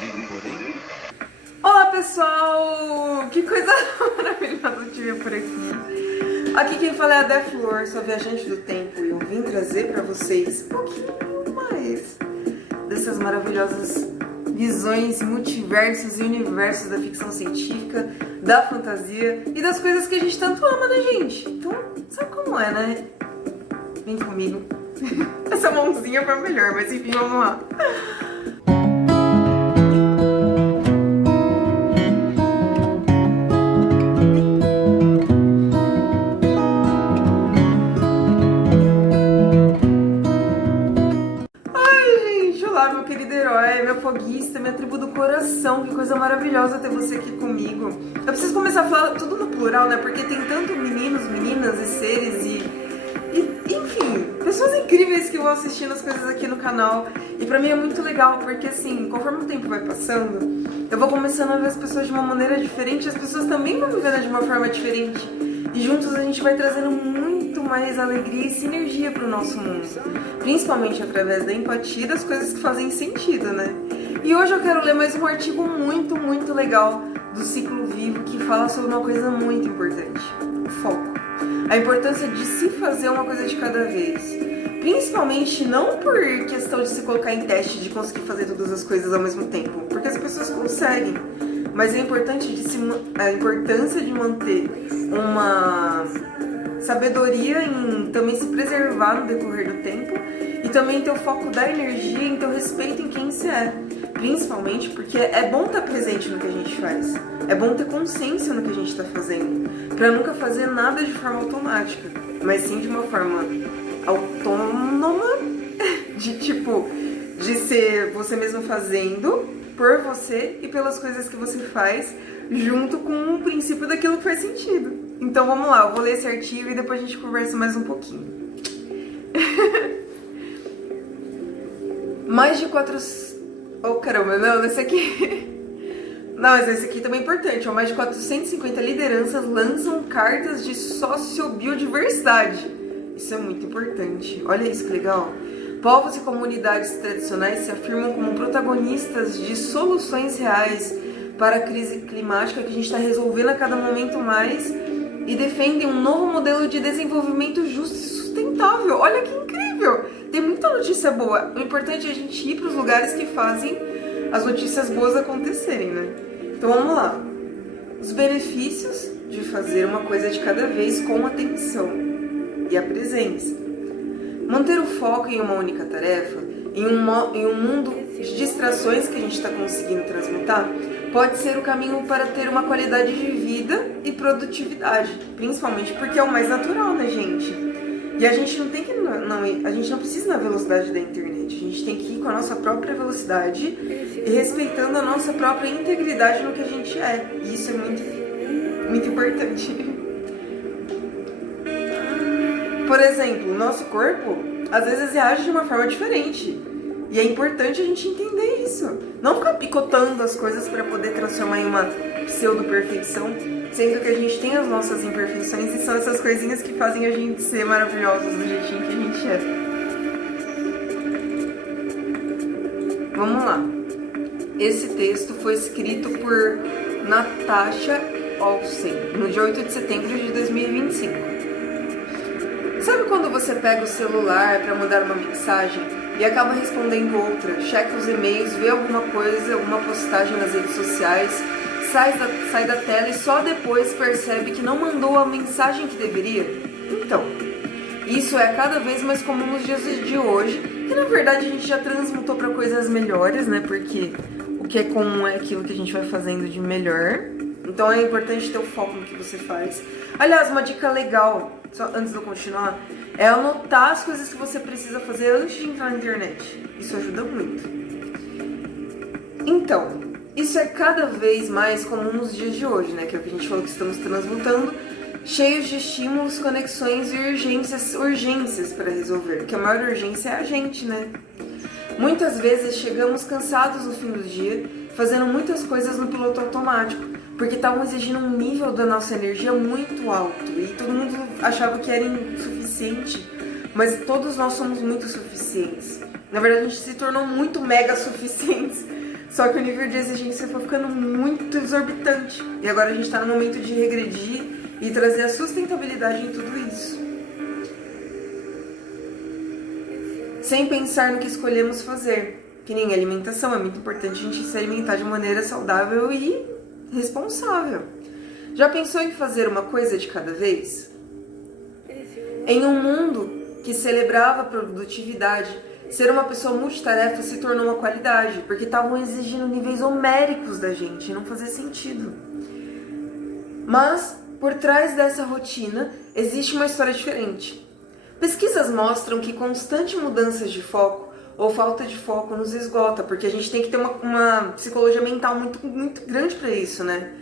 incrível, porém. Olá pessoal! Que coisa maravilhosa te ver por aqui. Aqui quem fala é a Deflor, sua viajante do tempo, e eu vim trazer pra vocês um pouquinho mais dessas maravilhosas visões, multiversos e universos da ficção científica, da fantasia e das coisas que a gente tanto ama, né, gente? Então, sabe como é, né? Vem comigo. Essa mãozinha foi melhor, mas enfim, vamos lá. Meu querido herói, meu foguista, minha tribo do coração, que coisa maravilhosa ter você aqui comigo. Eu preciso começar a falar tudo no plural, né? Porque tem tanto meninos, meninas e seres enfim, pessoas incríveis que vão assistindo as coisas aqui no canal. E pra mim é muito legal, porque assim, conforme o tempo vai passando, eu vou começando a ver as pessoas de uma maneira diferente, as pessoas também vão me vendo de uma forma diferente. E juntos a gente vai trazendo muito mais alegria e sinergia pro nosso mundo. Principalmente através da empatia das coisas que fazem sentido, né? E hoje eu quero ler mais um artigo muito legal do Ciclo Vivo que fala sobre uma coisa muito importante: o foco. A importância de se fazer uma coisa de cada vez. Principalmente não por questão de se colocar em teste, de conseguir fazer todas as coisas ao mesmo tempo, porque as pessoas conseguem. Mas a importância de manter uma sabedoria em também se preservar no decorrer do tempo e também ter o foco da energia em ter o respeito em quem você é. Principalmente porque é bom estar presente no que a gente faz. É bom ter consciência no que a gente está fazendo. Pra nunca fazer nada de forma automática, mas sim de uma forma autônoma, de ser você mesmo fazendo por você e pelas coisas que você faz, junto com o princípio daquilo que faz sentido. Então vamos lá, eu vou ler esse artigo e depois a gente conversa mais um pouquinho. Mais de 400... Oh, caramba, não, esse aqui... Não, mas esse aqui também é importante. Mais de 450 lideranças lançam cartas de sociobiodiversidade. Isso é muito importante. Olha isso que legal. Povos e comunidades tradicionais se afirmam como protagonistas de soluções reais para a crise climática que a gente está resolvendo a cada momento mais e defendem um novo modelo de desenvolvimento justo e sustentável. Olha que incrível! Tem muita notícia boa. O importante é a gente ir para os lugares que fazem as notícias boas acontecerem, né? Então vamos lá. Os benefícios de fazer uma coisa de cada vez com atenção e a presença. Manter o foco em uma única tarefa, em um mundo de distrações que a gente está conseguindo transmutar, pode ser o caminho para ter uma qualidade de vida e produtividade, principalmente porque é o mais natural, né, gente? E a gente a gente não precisa ir na velocidade da internet, a gente tem que ir com a nossa própria velocidade e respeitando a nossa própria integridade no que a gente é. E isso é muito importante. Por exemplo, o nosso corpo, às vezes, reage de uma forma diferente. E é importante a gente entender isso. Não ficar picotando as coisas para poder transformar em uma pseudo-perfeição, sendo que a gente tem as nossas imperfeições e são essas coisinhas que fazem a gente ser maravilhosos do jeitinho que a gente é. Vamos lá. Esse texto foi escrito por Natasha Olsen, no dia 8 de setembro de 2025. Sabe quando você pega o celular para mandar uma mensagem e acaba respondendo outra, checa os e-mails, vê alguma coisa, alguma postagem nas redes sociais, sai da tela e só depois percebe que não mandou a mensagem que deveria? Então, isso é cada vez mais comum nos dias de hoje, que na verdade a gente já transmutou para coisas melhores, né? Porque o que é comum é aquilo que a gente vai fazendo de melhor. Então é importante ter o foco no que você faz. Aliás, uma dica legal, só antes de eu continuar, é anotar as coisas que você precisa fazer antes de entrar na internet. Isso ajuda muito. Então, isso é cada vez mais comum nos dias de hoje, né? Que é o que a gente falou que estamos transmutando, cheios de estímulos, conexões e urgências para resolver. Que a maior urgência é a gente, né? Muitas vezes chegamos cansados no fim do dia, fazendo muitas coisas no piloto automático, porque estavam exigindo um nível da nossa energia muito alto e todo mundo achava que era insuficiente, mas todos nós somos muito suficientes. Na verdade, a gente se tornou muito mega suficientes Só que o nível de exigência foi ficando muito exorbitante. E agora a gente está no momento de regredir e trazer a sustentabilidade em tudo isso. Sem pensar no que escolhemos fazer. Que nem alimentação, é muito importante a gente se alimentar de maneira saudável e responsável. Já pensou em fazer uma coisa de cada vez? Em um mundo que celebrava a produtividade, ser uma pessoa multitarefa se tornou uma qualidade, porque estavam exigindo níveis homéricos da gente, não fazia sentido. Mas, por trás dessa rotina, existe uma história diferente. Pesquisas mostram que constante mudanças de foco ou falta de foco nos esgota, porque a gente tem que ter uma psicologia mental muito grande para isso, né?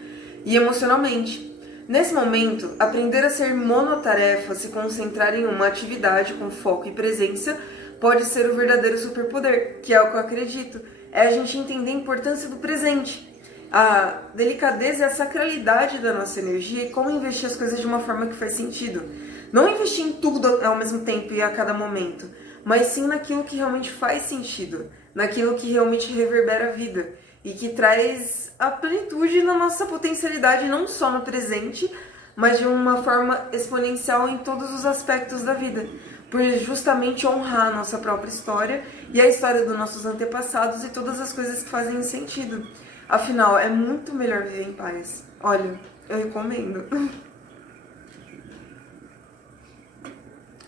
E emocionalmente. Nesse momento, aprender a ser monotarefa, se concentrar em uma atividade com foco e presença, pode ser o verdadeiro superpoder, que é o que eu acredito. É a gente entender a importância do presente, a delicadeza e a sacralidade da nossa energia e como investir as coisas de uma forma que faz sentido. Não investir em tudo ao mesmo tempo e a cada momento, mas sim naquilo que realmente faz sentido, naquilo que realmente reverbera a vida e que traz a plenitude na nossa potencialidade, não só no presente, mas de uma forma exponencial em todos os aspectos da vida, por justamente honrar a nossa própria história e a história dos nossos antepassados e todas as coisas que fazem sentido. Afinal, é muito melhor viver em paz. Olha, eu recomendo.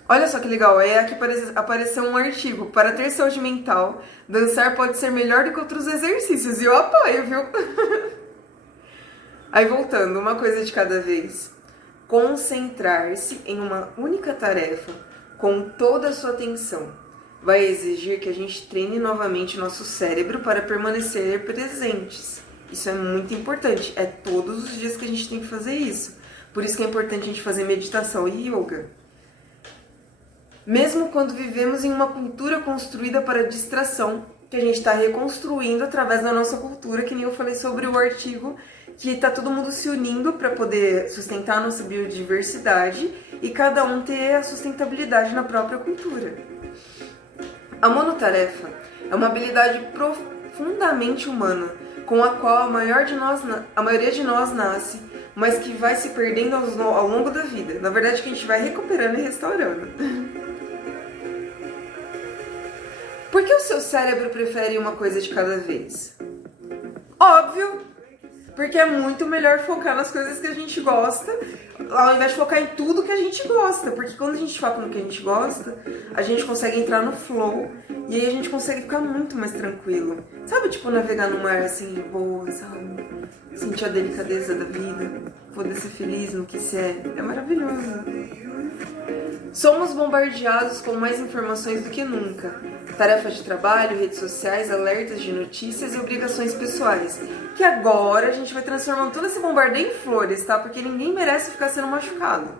Olha só que legal, aí aqui apareceu um artigo. Para ter saúde mental, dançar pode ser melhor do que outros exercícios. E eu apoio, viu? Aí voltando, uma coisa de cada vez. Concentrar-se em uma única tarefa com toda a sua atenção vai exigir que a gente treine novamente nosso cérebro para permanecer presentes. Isso é muito importante. É todos os dias que a gente tem que fazer isso. Por isso que é importante a gente fazer meditação e yoga. Mesmo quando vivemos em uma cultura construída para distração, que a gente está reconstruindo através da nossa cultura, que nem eu falei sobre o artigo, que está todo mundo se unindo para poder sustentar a nossa biodiversidade e cada um ter a sustentabilidade na própria cultura. A monotarefa é uma habilidade profundamente humana, com a qual a maioria de nós nasce, mas que vai se perdendo ao longo da vida. Na verdade, que a gente vai recuperando e restaurando. Por que o seu cérebro prefere uma coisa de cada vez? Óbvio, porque é muito melhor focar nas coisas que a gente gosta, ao invés de focar em tudo que a gente gosta. Porque quando a gente foca no que a gente gosta, a gente consegue entrar no flow e aí a gente consegue ficar muito mais tranquilo. Sabe, tipo, navegar no mar assim de boa, sabe? Sentir a delicadeza da vida, poder ser feliz no que se é. É maravilhoso. Somos bombardeados com mais informações do que nunca. Tarefas de trabalho, redes sociais, alertas de notícias e obrigações pessoais. Que agora a gente vai transformando todo esse bombardeio em flores, tá? Porque ninguém merece ficar sendo machucado.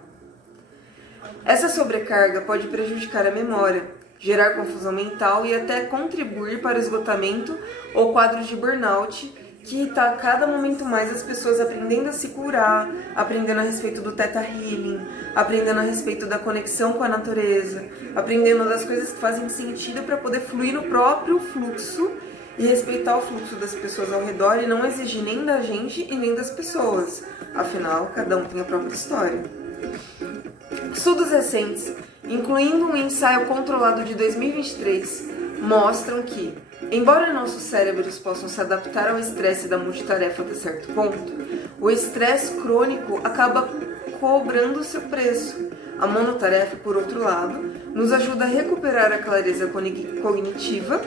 Essa sobrecarga pode prejudicar a memória, gerar confusão mental e até contribuir para o esgotamento ou quadros de burnout, que está a cada momento mais as pessoas aprendendo a se curar, aprendendo a respeito do Theta Healing, aprendendo a respeito da conexão com a natureza, aprendendo das coisas que fazem sentido para poder fluir no próprio fluxo e respeitar o fluxo das pessoas ao redor e não exigir nem da gente e nem das pessoas. Afinal, cada um tem a própria história. Estudos recentes, incluindo um ensaio controlado de 2023, mostram que, embora nossos cérebros possam se adaptar ao estresse da multitarefa até certo ponto, o estresse crônico acaba cobrando seu preço. A monotarefa, por outro lado, nos ajuda a recuperar a clareza cognitiva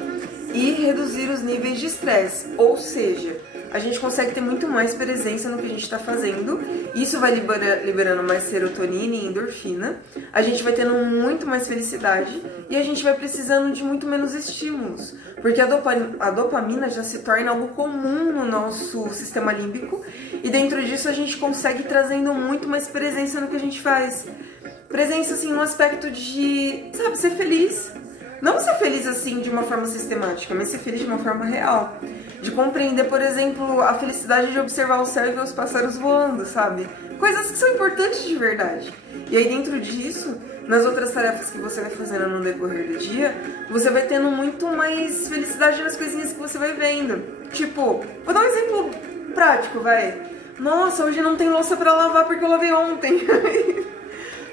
e reduzir os níveis de estresse, ou seja, a gente consegue ter muito mais presença no que a gente está fazendo, isso vai liberando mais serotonina e endorfina, a gente vai tendo muito mais felicidade e a gente vai precisando de muito menos estímulos, porque a dopamina já se torna algo comum no nosso sistema límbico e dentro disso a gente consegue ir trazendo muito mais presença no que a gente faz. Presença assim no aspecto de, sabe, ser feliz. Não ser feliz assim de uma forma sistemática, mas ser feliz de uma forma real. De compreender, por exemplo, a felicidade de observar o céu e ver os pássaros voando, sabe? coisas que são importantes de verdade. E aí dentro disso, nas outras tarefas que você vai fazendo no decorrer do dia, você vai tendo muito mais felicidade nas coisinhas que você vai vendo. Tipo, vou dar um exemplo prático, vai. Nossa, hoje não tem louça pra lavar porque eu lavei ontem.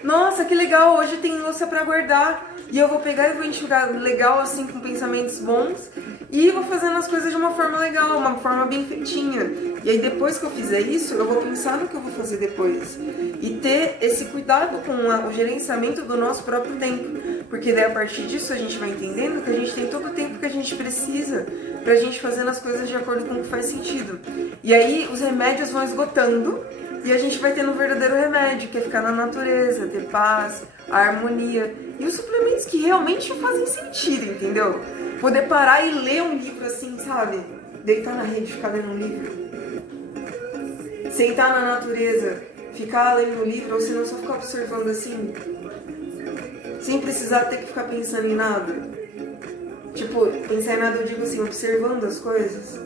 Nossa, que legal, hoje tem louça pra guardar. E eu vou pegar e vou enxugar legal, assim, com pensamentos bons. E vou fazendo as coisas de uma forma legal, uma forma bem feitinha. E aí depois que eu fizer isso, eu vou pensar no que eu vou fazer depois. E ter esse cuidado com o gerenciamento do nosso próprio tempo. Porque daí a partir disso a gente vai entendendo que a gente tem todo o tempo que a gente precisa pra gente fazendo as coisas de acordo com o que faz sentido. E aí os remédios vão esgotando e a gente vai tendo um verdadeiro remédio, que é ficar na natureza, ter paz, a harmonia. E os suplementos que realmente fazem sentido, entendeu? Poder parar e ler um livro assim, sabe? Deitar na rede, ficar lendo um livro. Sentar na natureza, ficar lendo um livro, ou senão só ficar observando assim. Sem precisar ter que ficar pensando em nada. Tipo, pensar em nada eu digo assim, observando as coisas.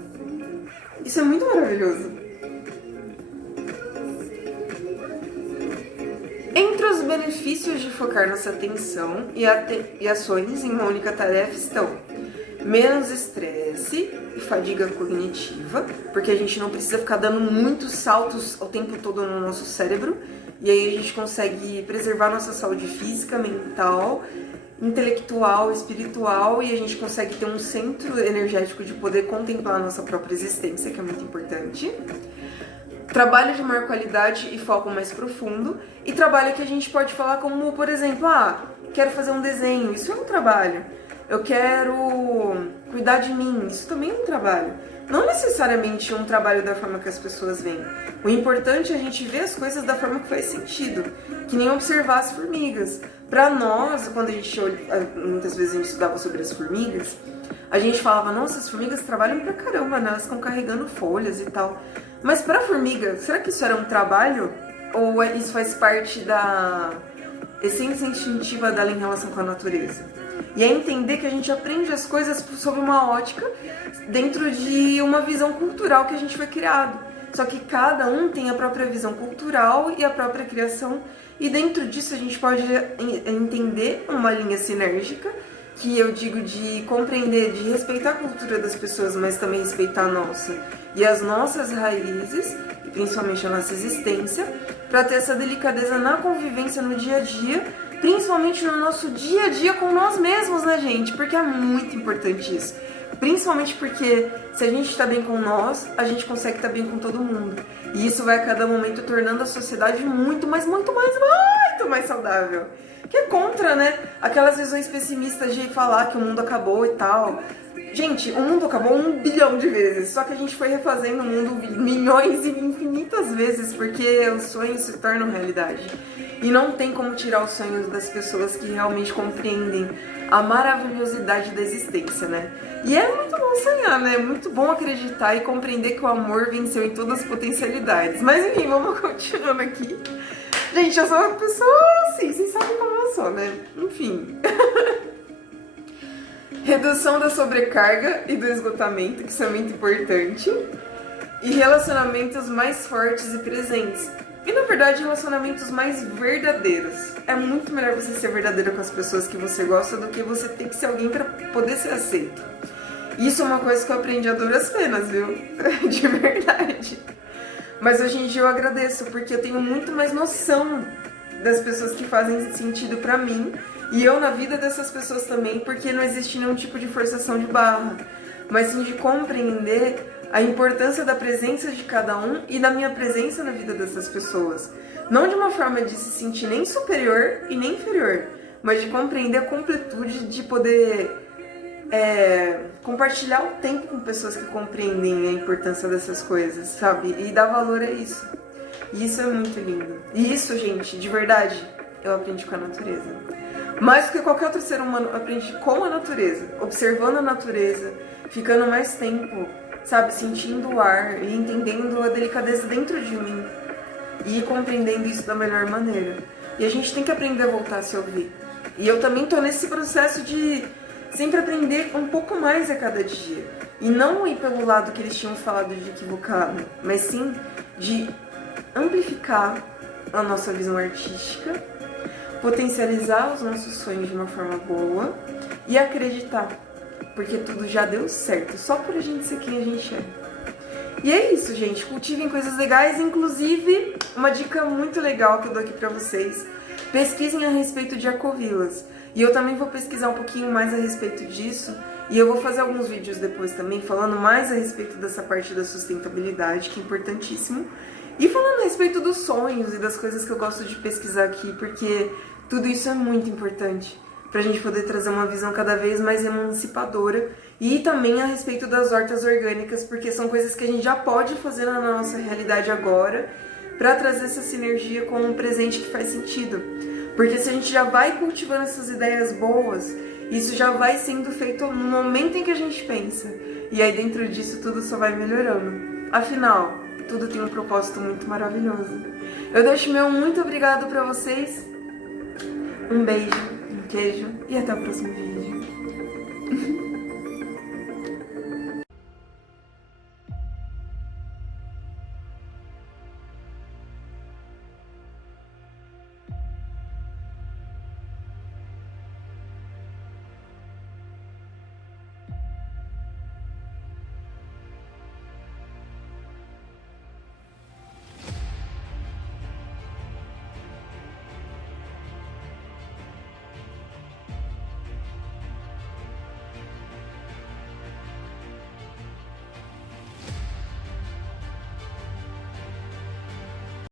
Isso é muito maravilhoso. Entre os benefícios de focar nossa atenção e ações em uma única tarefa estão menos estresse e fadiga cognitiva, porque a gente não precisa ficar dando muitos saltos o tempo todo no nosso cérebro, e aí a gente consegue preservar nossa saúde física, mental, intelectual, espiritual, e a gente consegue ter um centro energético de poder contemplar a nossa própria existência, que é muito importante. Trabalho de maior qualidade e foco mais profundo, e trabalho que a gente pode falar como, por exemplo, quero fazer um desenho, isso é um trabalho. Eu quero cuidar de mim, isso também é um trabalho. Não necessariamente um trabalho da forma que as pessoas veem. O importante é a gente ver as coisas da forma que faz sentido, que nem observar as formigas. Pra nós, quando a gente muitas vezes a gente estudava sobre as formigas, a gente falava, nossa, as formigas trabalham pra caramba, né? Elas ficam carregando folhas e tal. Mas pra formiga, será que isso era um trabalho? Ou isso faz parte da essência instintiva dela em relação com a natureza? E é entender que a gente aprende as coisas sob uma ótica dentro de uma visão cultural que a gente foi criado. Só que cada um tem a própria visão cultural e a própria criação. E dentro disso a gente pode entender uma linha sinérgica, que eu digo de compreender, de respeitar a cultura das pessoas, mas também respeitar a nossa. E as nossas raízes, e principalmente a nossa existência, para ter essa delicadeza na convivência no dia a dia, principalmente no nosso dia a dia com nós mesmos, né, gente? Porque é muito importante isso. Principalmente porque se a gente está bem com nós, a gente consegue estar bem com todo mundo. E isso vai a cada momento tornando a sociedade muito mais saudável. Que é contra, né? Aquelas visões pessimistas de falar que o mundo acabou e tal. Gente, o mundo acabou 1 bilhão de vezes, só que a gente foi refazendo o mundo milhões e infinitas vezes, porque os sonhos se tornam realidade. E não tem como tirar os sonhos das pessoas que realmente compreendem a maravilhosidade da existência, né? E é muito bom sonhar, né? É muito bom acreditar e compreender que o amor venceu em todas as potencialidades. Mas enfim, vamos continuando aqui. Gente, eu sou uma pessoa assim, vocês sabem como eu sou, né? Enfim. Redução da sobrecarga e do esgotamento, que isso é muito importante. E relacionamentos mais fortes e presentes. E na verdade, relacionamentos mais verdadeiros. É muito melhor você ser verdadeiro com as pessoas que você gosta do que você ter que ser alguém pra poder ser aceito. Isso é uma coisa que eu aprendi a duras penas, viu? De verdade. Mas hoje em dia eu agradeço, porque eu tenho muito mais noção das pessoas que fazem sentido pra mim. E eu na vida dessas pessoas também, porque não existe nenhum tipo de forçação de barra. Mas sim de compreender a importância da presença de cada um e da minha presença na vida dessas pessoas. Não de uma forma de se sentir nem superior e nem inferior, mas de compreender a completude de poder compartilhar o tempo com pessoas que compreendem a importância dessas coisas, sabe? E dar valor a isso. E isso é muito lindo. E isso, gente, de verdade, eu aprendi com a natureza. Mais do que qualquer outro ser humano, eu aprendi com a natureza, observando a natureza, ficando mais tempo, sabe, sentindo o ar e entendendo a delicadeza dentro de mim e compreendendo isso da melhor maneira. E a gente tem que aprender a voltar a se ouvir. E eu também tô nesse processo de sempre aprender um pouco mais a cada dia. E não ir pelo lado que eles tinham falado de equivocado, mas sim de amplificar a nossa visão artística, potencializar os nossos sonhos de uma forma boa e acreditar, porque tudo já deu certo, só por a gente ser quem a gente é. E é isso, gente, cultivem coisas legais, inclusive uma dica muito legal que eu dou aqui pra vocês, pesquisem a respeito de ecovilas. E eu também vou pesquisar um pouquinho mais a respeito disso, e eu vou fazer alguns vídeos depois também falando mais a respeito dessa parte da sustentabilidade, que é importantíssimo, e falando a respeito dos sonhos e das coisas que eu gosto de pesquisar aqui, porque tudo isso é muito importante pra gente poder trazer uma visão cada vez mais emancipadora, e também a respeito das hortas orgânicas, porque são coisas que a gente já pode fazer na nossa realidade agora, pra trazer essa sinergia com um presente que faz sentido. Porque se a gente já vai cultivando essas ideias boas, isso já vai sendo feito no momento em que a gente pensa. E aí dentro disso tudo só vai melhorando. Afinal, tudo tem um propósito muito maravilhoso. Eu deixo meu muito obrigado pra vocês. Um beijo, um queijo e até o próximo vídeo.